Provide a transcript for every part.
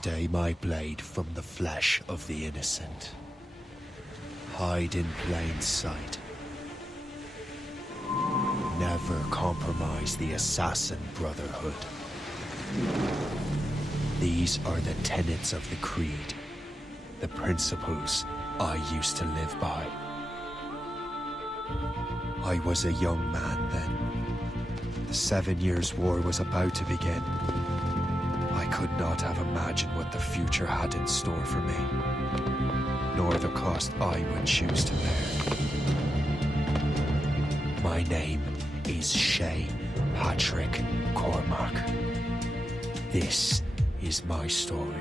Stay my blade from the flesh of the innocent. Hide in plain sight. Never compromise the Assassin Brotherhood. These are the tenets of the Creed, the principles I used to live by. I was a young man then. The 7 Years' War was about to begin. I could not have imagined what the future had in store for me, nor the cost I would choose to bear. My name is Shay Patrick Cormac. This is my story.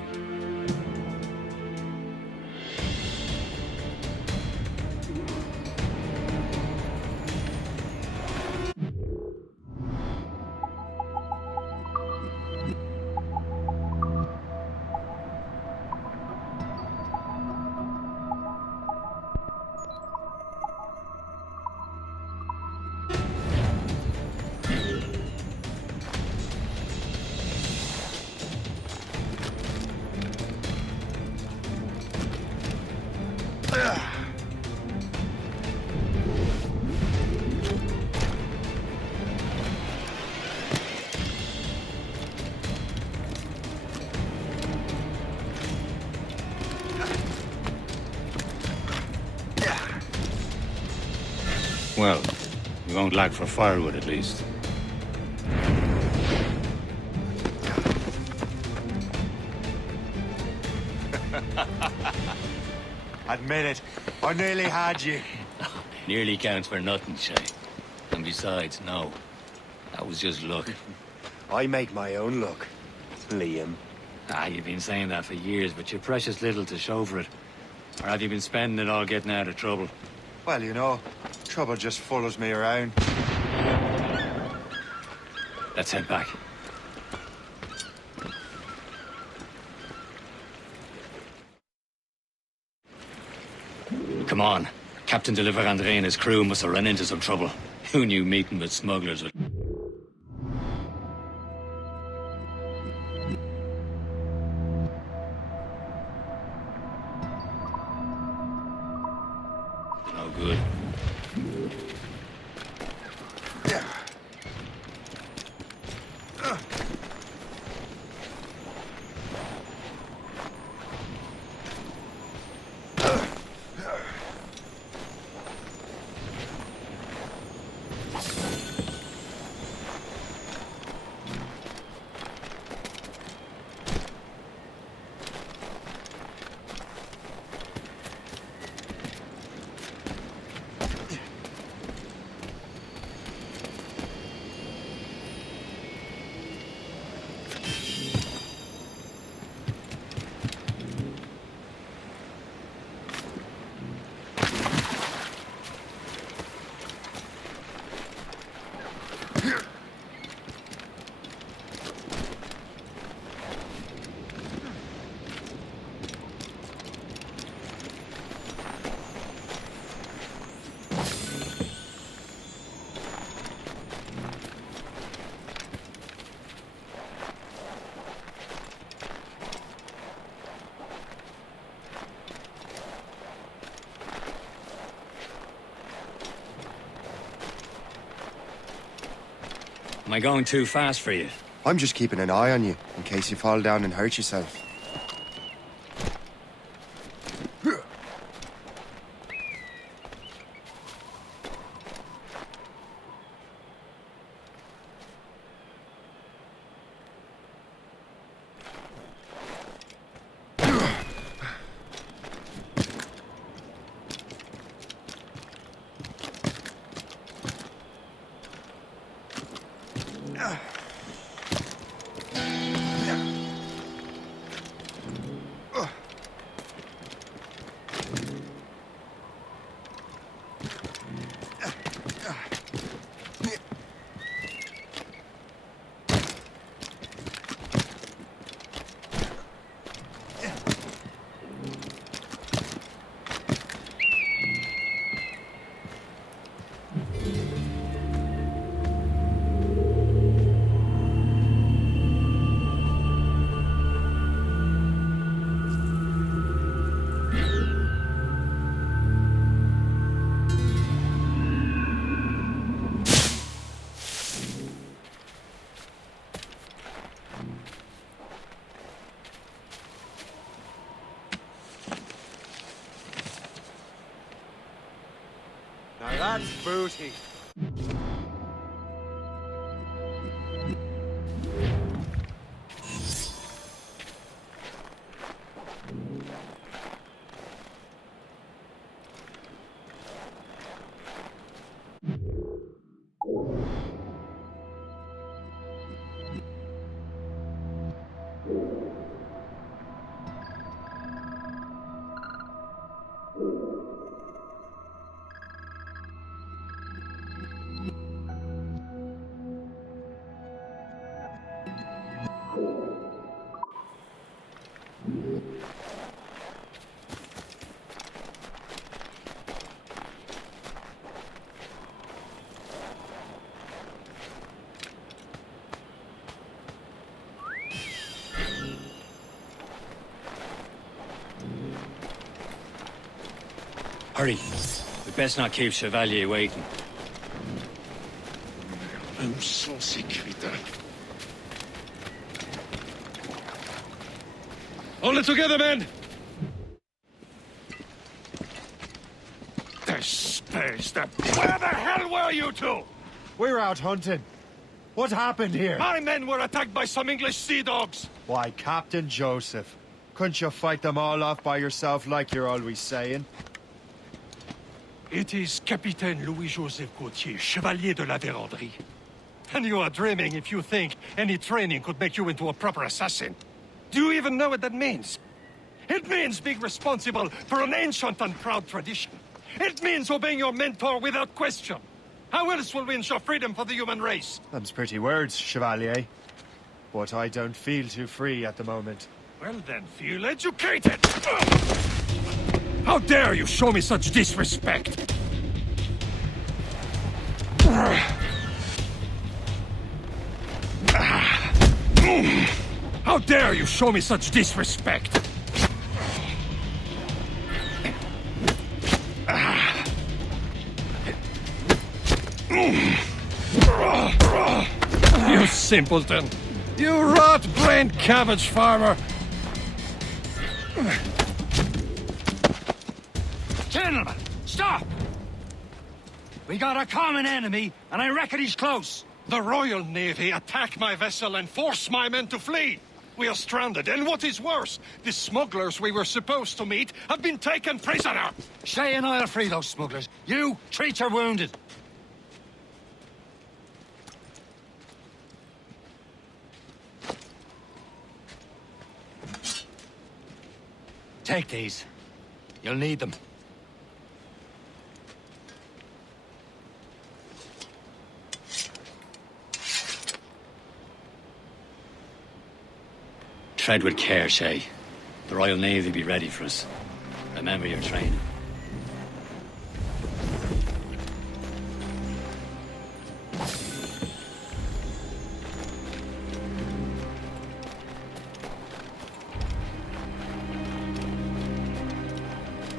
Well, we won't lack for firewood at least. Admit it, I nearly had you. Nearly counts for nothing, Shay. And besides, no. That was just luck. I make my own luck, Liam. You've been saying that for years, but you're precious little to show for it. Or have you been spending it all getting out of trouble? Well, you know, trouble just follows me around. Let's head back. Come on. Captain de Andre and his crew must have run into some trouble. Who knew meeting with smugglers would... No good. Am I going too fast for you? I'm just keeping an eye on you, in case you fall down and hurt yourself. man's booty. Hurry. We best not keep Chevalier waiting. Où sont ces crétins? Hold it together, men! Where the hell were you two? We're out hunting. What happened here? My men were attacked by some English sea dogs. Why, Captain Joseph. Couldn't you fight them all off by yourself like you're always saying? It is Capitaine Louis-Joseph Gauthier, Chevalier de la Vérendrye. And you are dreaming if you think any training could make you into a proper assassin. Do you even know what that means? It means being responsible for an ancient and proud tradition. It means obeying your mentor without question. How else will we ensure freedom for the human race? Them's pretty words, Chevalier. But I don't feel too free at the moment. Well then, feel educated! How dare you show me such disrespect? How dare you show me such disrespect? You simpleton! You rat-brained cabbage farmer! Gentlemen, stop! We got a common enemy, and I reckon he's close. The Royal Navy attacked my vessel and forced my men to flee. We are stranded, and what is worse, the smugglers we were supposed to meet have been taken prisoner. Shay and I'll free those smugglers. You, treat your wounded. Take these. You'll need them. Tread with care, Shay. The Royal Navy will be ready for us. Remember your training.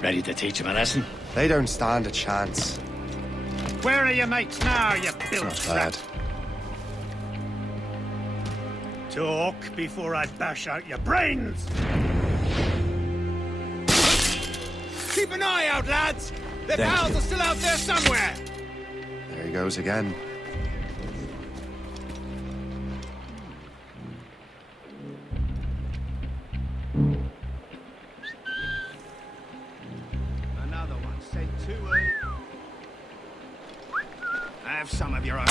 Ready to teach him a lesson? They don't stand a chance. Where are your mates now, you bilge Not bad. Talk before I bash out your brains! Keep an eye out, lads! Their pals are still out there somewhere! There he goes again. Another one sent too early. Have some of your own.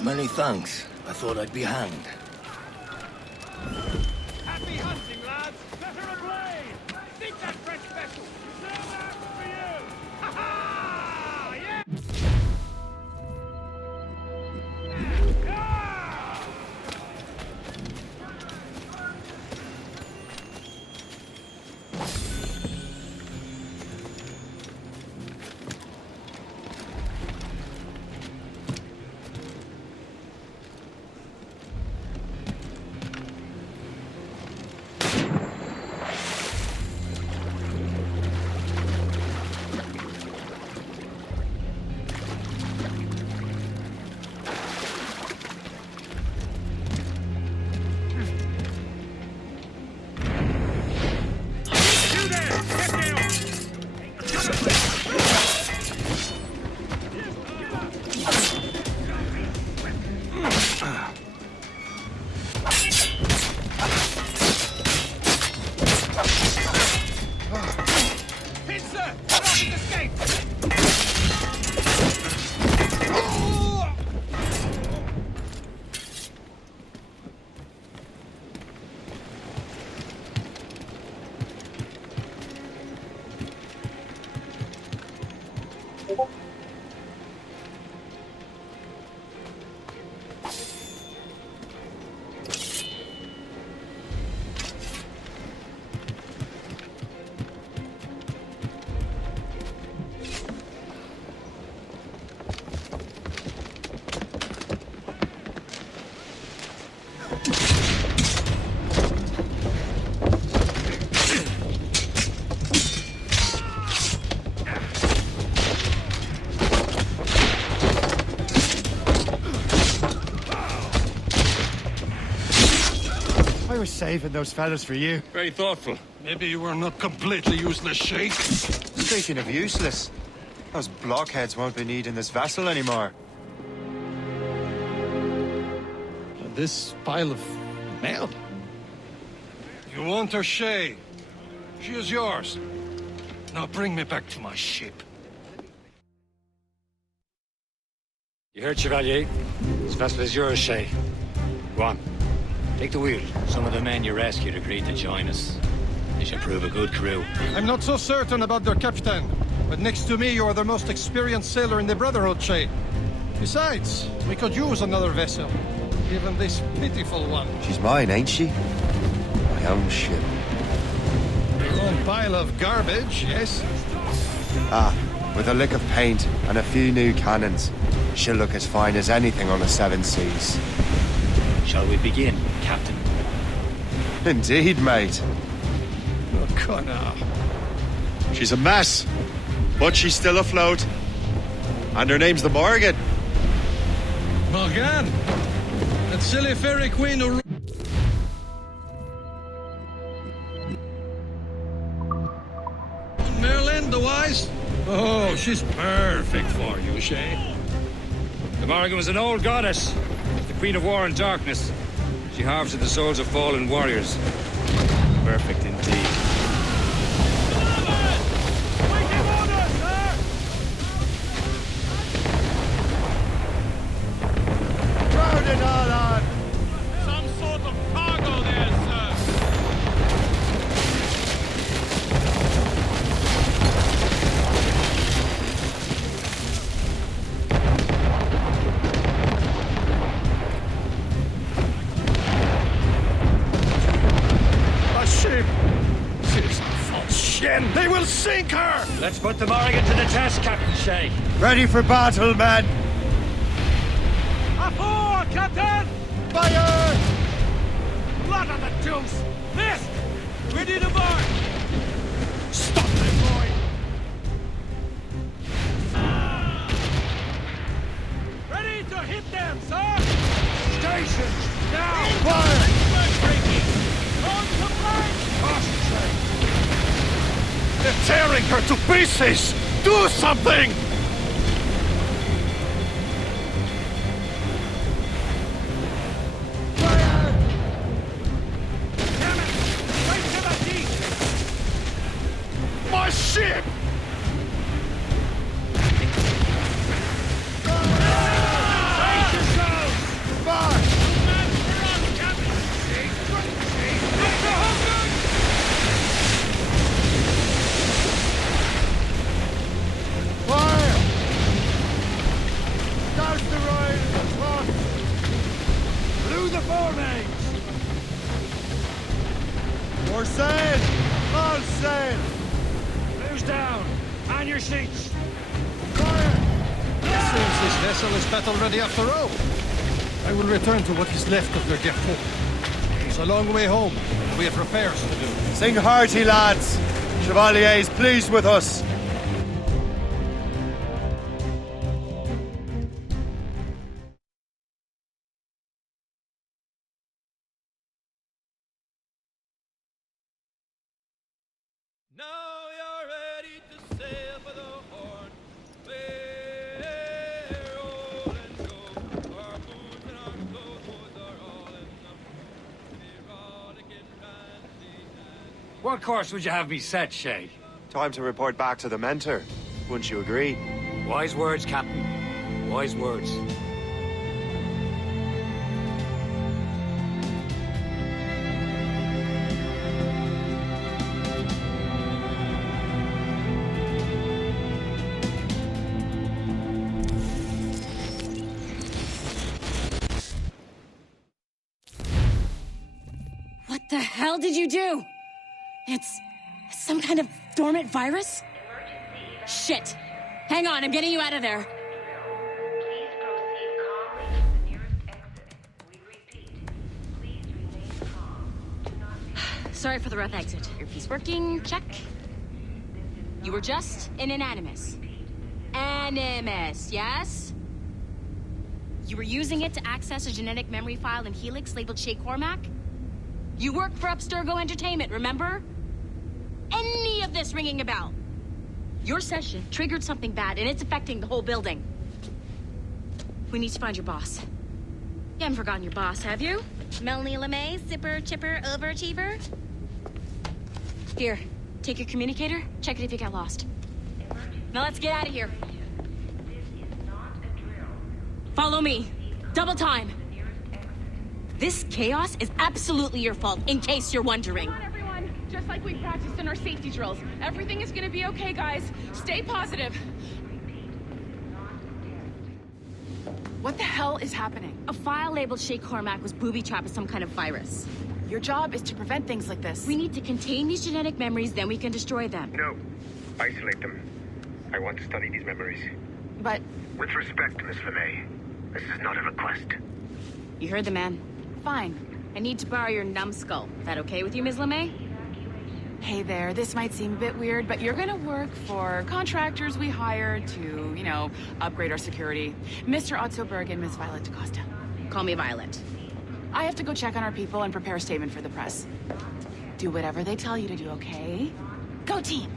Many thanks. I thought I'd be hanged. Happy hunting, lads! Better ablaze! Think that French vessel! No match for you! Ha ha! Yeah! I was saving those fellas for you. Very thoughtful. Maybe you were not completely useless, Sheikh. Speaking of useless, those blockheads won't be needing this vessel anymore. This pile of mail? You want her, Shay? She is yours. Now bring me back to my ship. You heard, Chevalier? This vessel is yours, Shay. Go on. Take the wheel. Some of the men you rescued agreed to join us. They should prove a good crew. I'm not so certain about their captain, but next to me you are the most experienced sailor in the Brotherhood, Shay. Besides, we could use another vessel. Even this pitiful one. She's mine, ain't she? My own ship. Your own pile of garbage, yes? Ah, with a lick of paint and a few new cannons, she'll look as fine as anything on the seven seas. Shall we begin, Captain? Indeed, mate. Oh, Connor. She's a mess, but she's still afloat. And her name's the Morgan. Morgan! That silly fairy queen who... Merlin, the Wise? Oh, she's perfect for you, Shay. The Morrigan was an old goddess, the Queen of War and Darkness. She harvested the souls of fallen warriors. Perfect indeed. Crowd it all on! Some sort of cargo there, sir. A ship! She's a false shin! They will sink her! Let's put the Morrigan to the test, Captain Shay. Ready for battle, men! Ahoy, Captain! Fire! Blood on the deuce! Missed! Ready to march! Stop them, boy! Ready to hit them, sir! Stations! Now! Fire! Breaking! On to flank! Concentrate! They're tearing her to pieces! Do something! Fire! Damn it! Right to the teeth! My ship! Brace yourselves! Fire! Fire! Douse the royals and torch! Blew the foremains! More sail! All sail! Blues down! On your seats! Fire! Seems this vessel is battle ready after all. I will return to what is left of their depot. It's a long way home. We have repairs to do. Sing hearty, lads! Chevalier is pleased with us. Now you're ready to sail for the Horn. We're rolling show. Our boots and our clothes are all in them. Erotic and fancy and... What course would you have me set, Shay? Time to report back to the mentor. Wouldn't you agree? Wise words, Captain. Wise words. hell did you do? It's some kind of dormant virus? Shit. Hang on, I'm getting you out of there. Please proceed calmly to the nearest exit. We repeat, please remain calm. Do not be... Sorry for the rough exit. Earpiece working, check. You were just an Animus. Animus, yes? You were using it to access a genetic memory file in Helix labeled Shay Cormac? You work for Abstergo Entertainment, remember? Any of this ringing a bell? Your session triggered something bad, and it's affecting the whole building. We need to find your boss. You haven't forgotten your boss, have you? Melanie LeMay, zipper, chipper, overachiever? Here, take your communicator, check it if you get lost. Now let's get out of here. Follow me. Double time. This chaos is absolutely your fault, in case you're wondering. Come on, everyone. Just like we practiced in our safety drills. Everything is gonna be okay, guys. Stay positive. What the hell is happening? A file labeled Shay Cormac was booby-trapped with some kind of virus. Your job is to prevent things like this. We need to contain these genetic memories, then we can destroy them. No. Isolate them. I want to study these memories. But... With respect, Miss LeMay, this is not a request. You heard the man. Fine. I need to borrow your numbskull. That okay with you, Ms. LeMay? Hey there, this might seem a bit weird, but you're gonna work for contractors we hired to, you know, upgrade our security. Mr. Ottoberg and Ms. Violet DaCosta. Call me Violet. I have to go check on our people and prepare a statement for the press. Do whatever they tell you to do, okay? Go team!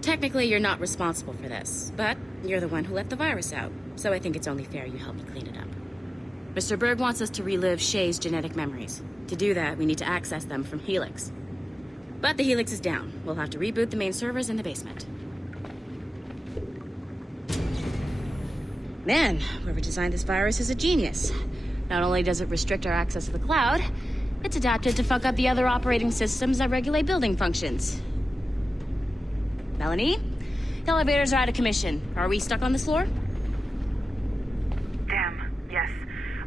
Technically, you're not responsible for this, but you're the one who let the virus out, so I think it's only fair you help me clean it up. Mr. Berg wants us to relive Shay's genetic memories. To do that, we need to access them from Helix. But the Helix is down. We'll have to reboot the main servers in the basement. Man, whoever designed this virus is a genius. Not only does it restrict our access to the cloud, it's adapted to fuck up the other operating systems that regulate building functions. Melanie? The elevators are out of commission. Are we stuck on this floor? Damn, yes.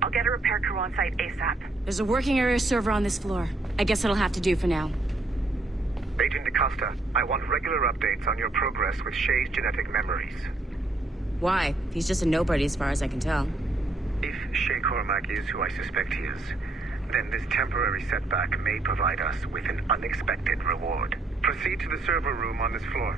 I'll get a repair crew on site ASAP. There's a working area server on this floor. I guess it'll have to do for now. Agent DaCosta, I want regular updates on your progress with Shay's genetic memories. Why? He's just a nobody as far as I can tell. If Shay Cormac is who I suspect he is, then this temporary setback may provide us with an unexpected reward. Proceed to the server room on this floor.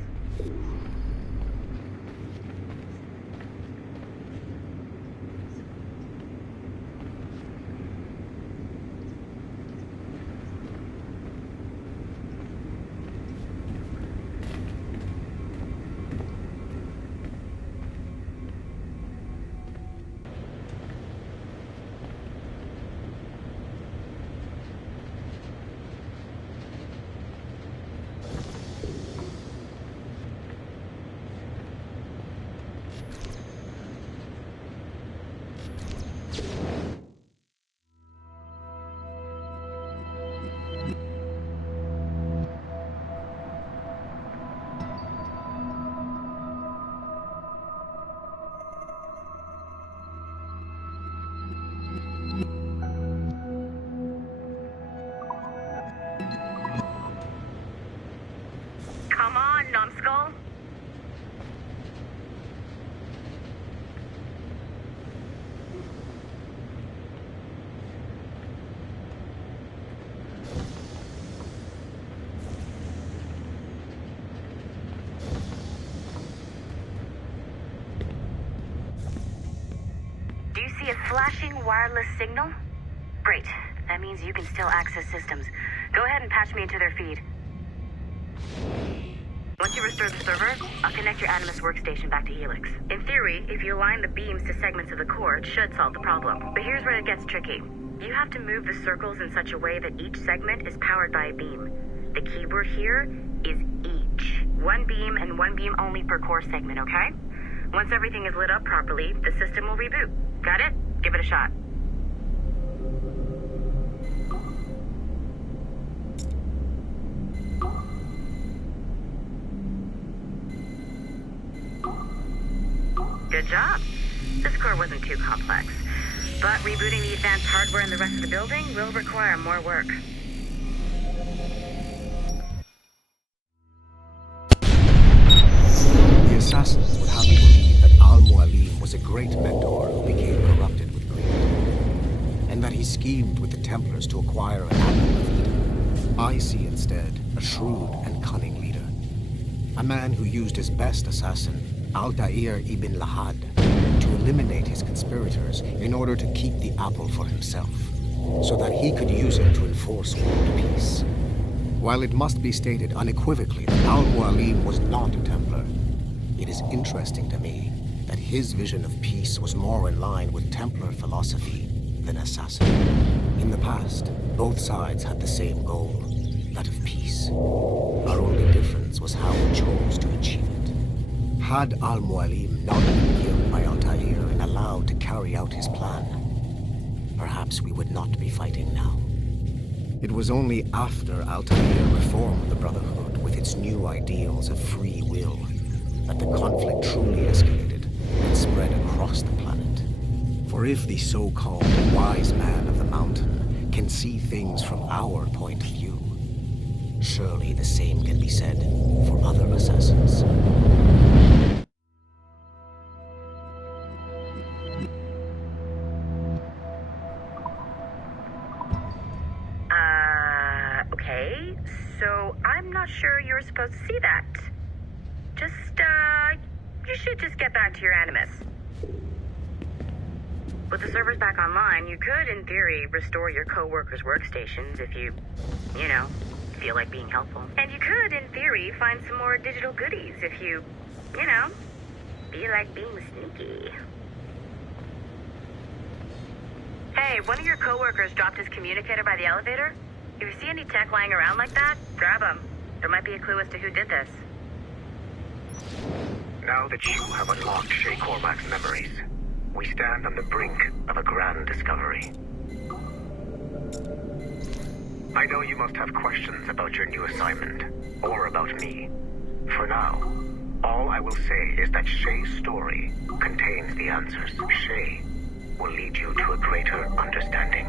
Come on, numbskull. Do you see a flashing wireless signal? Great. That means you can still access systems. Go ahead and patch me into their feed. Once you restore the server, I'll connect your Animus workstation back to Helix. In theory, if you align the beams to segments of the core, it should solve the problem. But here's where it gets tricky. You have to move the circles in such a way that each segment is powered by a beam. The keyword here is each. One beam and one beam only per core segment, okay? Once everything is lit up properly, the system will reboot. Got it? Give it a shot. Good job. This core wasn't too complex. But rebooting the advanced hardware in the rest of the building will require more work. The assassins would have you believe that Al-Mualim was a great mentor who became corrupted with greed, and that he schemed with the Templars to acquire an apple of Eden. I see instead a shrewd and cunning leader, a man who used his best assassin, Altair ibn Lahad, to eliminate his conspirators in order to keep the apple for himself, so that he could use it to enforce world peace. While it must be stated unequivocally that Al-Mualim was not a Templar, it is interesting to me that his vision of peace was more in line with Templar philosophy than assassin. In the past, both sides had the same goal, that of peace. Our only difference was how we chose to achieve it. Had Al-Mualim not been killed by Altair and allowed to carry out his plan, perhaps we would not be fighting now. It was only after Altair reformed the Brotherhood with its new ideals of free will that the conflict truly escalated and spread across the planet. For if the so-called wise man of the mountain can see things from our point of view, surely the same can be said for other assassins. Okay, so I'm not sure you're supposed to see that. You should just get back to your Animus. With the servers back online, you could, in theory, restore your co-workers' workstations if you feel like being helpful. And you could, in theory, find some more digital goodies if you feel like being sneaky. Hey, one of your co-workers dropped his communicator by the elevator. If you see any tech lying around like that, grab them. There might be a clue as to who did this. Now that you have unlocked Shay Cormac's memories, we stand on the brink of a grand discovery. I know you must have questions about your new assignment, or about me. For now, all I will say is that Shay's story contains the answers. Shay will lead you to a greater understanding.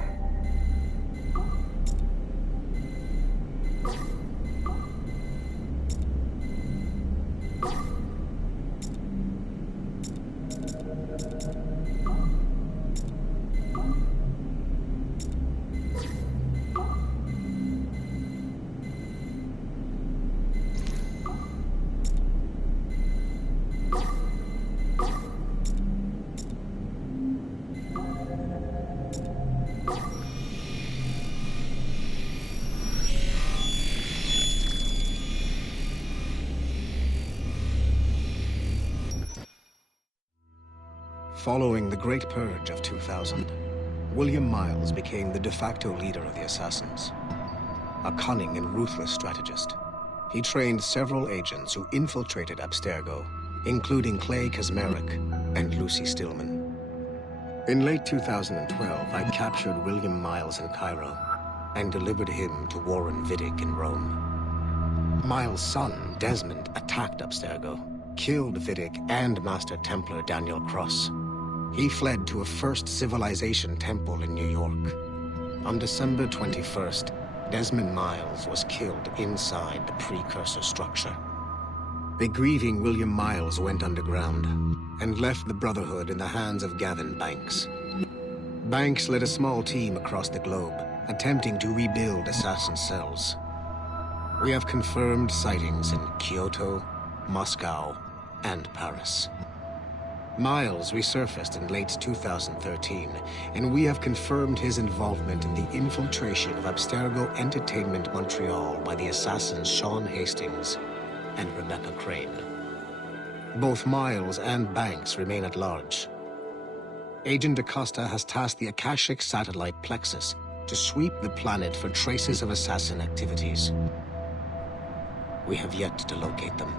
Following the Great Purge of 2000, William Miles became the de facto leader of the Assassins. A cunning and ruthless strategist, he trained several agents who infiltrated Abstergo, including Clay Kazmarek and Lucy Stillman. In late 2012, I captured William Miles in Cairo and delivered him to Warren Vidic in Rome. Miles' son, Desmond, attacked Abstergo, killed Vidic and Master Templar Daniel Cross. He fled to a First Civilization temple in New York. On December 21st, Desmond Miles was killed inside the precursor structure. The grieving William Miles went underground and left the Brotherhood in the hands of Gavin Banks. Banks led a small team across the globe, attempting to rebuild assassin cells. We have confirmed sightings in Kyoto, Moscow, and Paris. Miles resurfaced in late 2013, and we have confirmed his involvement in the infiltration of Abstergo Entertainment Montreal by the assassins Sean Hastings and Rebecca Crane. Both Miles and Banks remain at large. Agent Acosta has tasked the Akashic satellite Plexus to sweep the planet for traces of assassin activities. We have yet to locate them.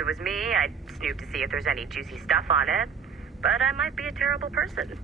it was me, I'd snoop to see if there's any juicy stuff on it. But I might be a terrible person.